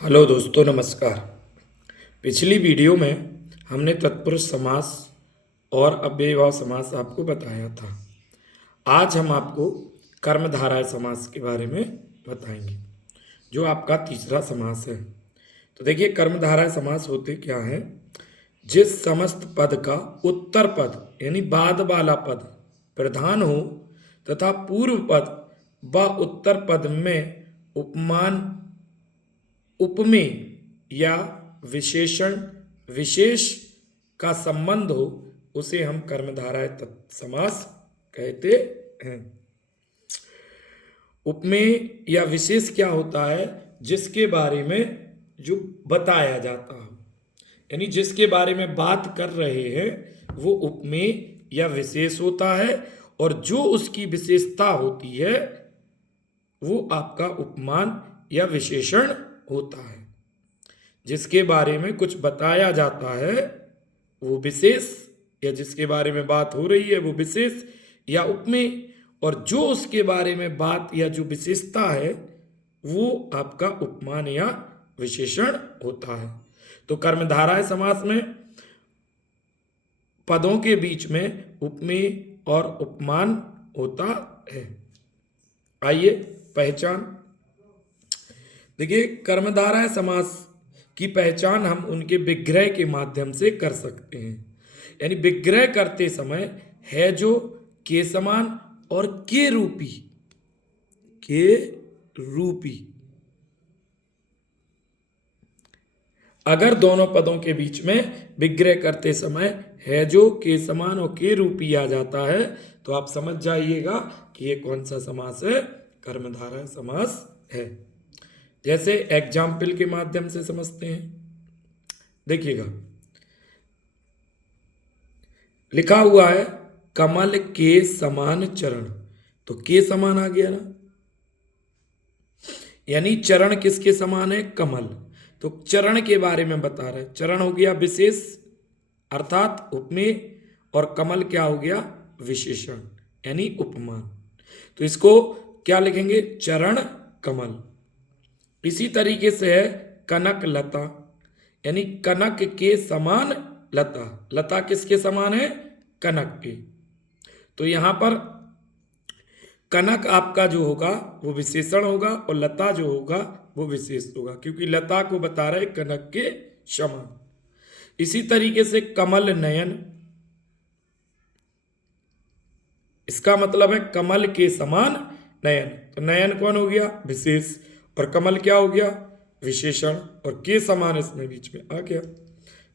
Hello दोस्तों, नमस्कार। पिछली वीडियो में हमने तत्पुरुष समास और अव्ययभाव समास आपको बताया था। आज हम आपको कर्मधारय समास के बारे में बताएंगे, जो आपका तीसरा समास है। तो देखिए, कर्मधारय समास होते क्या है। जिस समस्त पद का उत्तर पद यानी बाद वाला पद प्रधान हो तथा पूर्व पद व उत्तर पद में उपमान, उपमेय या विशेषण विशेष का संबंध हो, उसे हम कर्मधारय समास कहते हैं। उपमेय या विशेष क्या होता है? जिसके बारे में जो बताया जाता हो, यानी जिसके बारे में बात कर रहे हैं, वो उपमेय या विशेष होता है। और जो उसकी विशेषता होती है वो आपका उपमान या विशेषण होता है। जिसके बारे में कुछ बताया जाता है वो विशेष, या जिसके बारे में बात हो रही है वो विशेष या उपमेय, और जो उसके बारे में बात या जो विशेषता है वो आपका उपमान या विशेषण होता है। तो कर्मधारय समास में पदों के बीच में उपमेय और उपमान होता है। आइए पहचान देखिए। कर्मधारय समास की पहचान हम उनके विग्रह के माध्यम से कर सकते हैं। यानी विग्रह करते समय है जो के समान और के रूपी अगर दोनों पदों के बीच में विग्रह करते समय है जो के समान और के रूपी आ जाता है, तो आप समझ जाइएगा कि ये कौन सा समास है, कर्मधारय समास है। जैसे एग्जाम्पल के माध्यम से समझते हैं। देखिएगा, लिखा हुआ है कमल के समान चरण, तो के समान आ गया ना, यानी चरण किसके समान है? कमल। तो चरण के बारे में बता रहे, चरण हो गया विशेष अर्थात उपमेय, और कमल क्या हो गया? विशेषण यानी उपमान। तो इसको क्या लिखेंगे? चरण कमल। इसी तरीके से है कनक लता, यानी कनक के समान लता। लता किसके समान है? कनक के। तो यहां पर कनक आपका जो होगा वो विशेषण होगा और लता जो होगा वो विशेष होगा, क्योंकि लता को बता रहे कनक के समान। इसी तरीके से कमल नयन, इसका मतलब है कमल के समान नयन। तो नयन कौन हो गया? विशेष, और कमल क्या हो गया? विशेषण, और के समान इसमें बीच में आ गया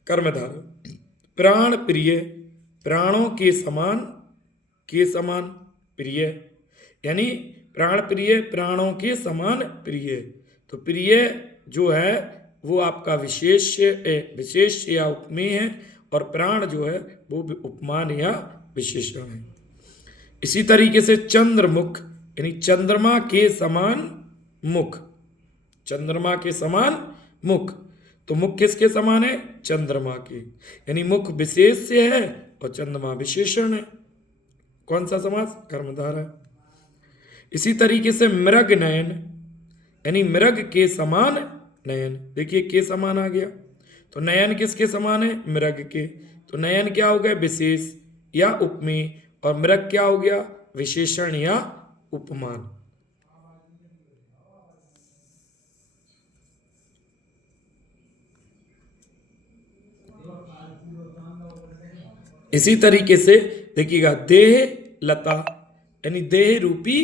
कर्मधारय। प्राण प्रिय, प्राणों के समान प्रिय, यानी प्राण प्रिय प्राणों के समान प्रिय। तो प्रिय जो है वो आपका विशेष या उपमेय है, और प्राण जो है वो उपमान या विशेषण है। इसी तरीके से चंद्रमुख, यानी चंद्रमा के समान मुख, चंद्रमा के समान मुख। तो मुख किसके समान है? चंद्रमा के, यानी मुख विशेष से है और चंद्रमा विशेषण है। कौन सा समास? कर्मधारय। इसी तरीके से मृग नयन, यानी मृग के समान नयन। देखिए के समान आ गया, तो नयन किसके समान है? मृग के। तो नयन क्या हो गया? विशेष या उपमेय, और मृग क्या हो गया? विशेषण या उपमान। इसी तरीके से देखिएगा देह लता, यानी देह रूपी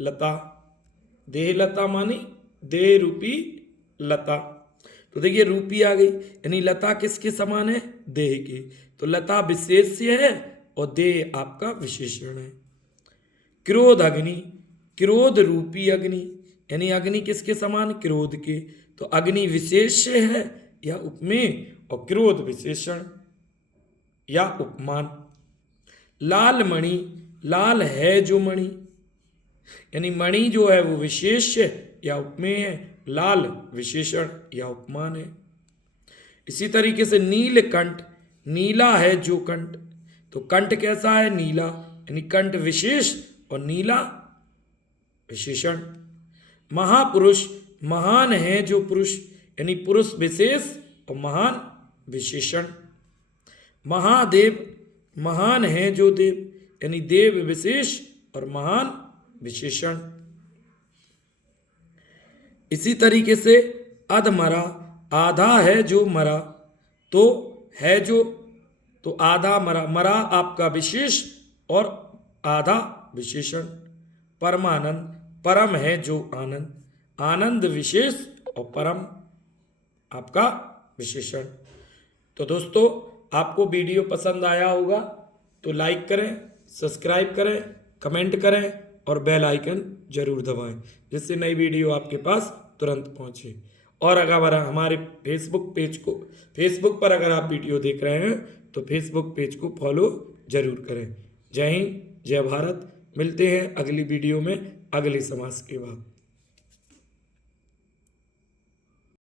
लता। देह लता मानी देह रूपी लता। तो देखिए रूपी आ गई, यानी लता किसके समान है? देह के। तो लता विशेष से है और देह आपका विशेषण है। क्रोध अग्नि, क्रोध रूपी अग्नि, यानी अग्नि किसके समान? क्रोध के। तो अग्नि विशेष है या उपमेय, और क्रोध विशेषण या उपमान। लाल मणि, लाल है जो मणि, यानी मणि जो है वो विशेष या उपमेय है, लाल विशेषण या उपमान है। इसी तरीके से नीलकंठ, नीला है जो कंठ। तो कंठ कैसा है? नीला, यानी कंठ विशेष और नीला विशेषण। महापुरुष, महान है जो पुरुष, यानी पुरुष विशेष और महान विशेषण। महादेव महान है जो देव, यानी देव विशेष और महान विशेषण। इसी तरीके से अधमरा, आधा है जो मरा, तो है जो, तो आधा मरा, मरा आपका विशेष और आधा विशेषण। परमानंद, परम है जो आनंद, आनंद विशेष और परम आपका विशेषण। तो दोस्तों आपको वीडियो पसंद आया होगा तो लाइक करें, सब्सक्राइब करें, कमेंट करें और बेल आइकन जरूर दबाएं, जिससे नई वीडियो आपके पास तुरंत पहुंचे। और अगर हमारे फेसबुक पर अगर आप वीडियो देख रहे हैं तो फेसबुक पेज को फॉलो जरूर करें। जय हिंद, जय भारत। मिलते हैं अगली वीडियो में अगले समास के बाद।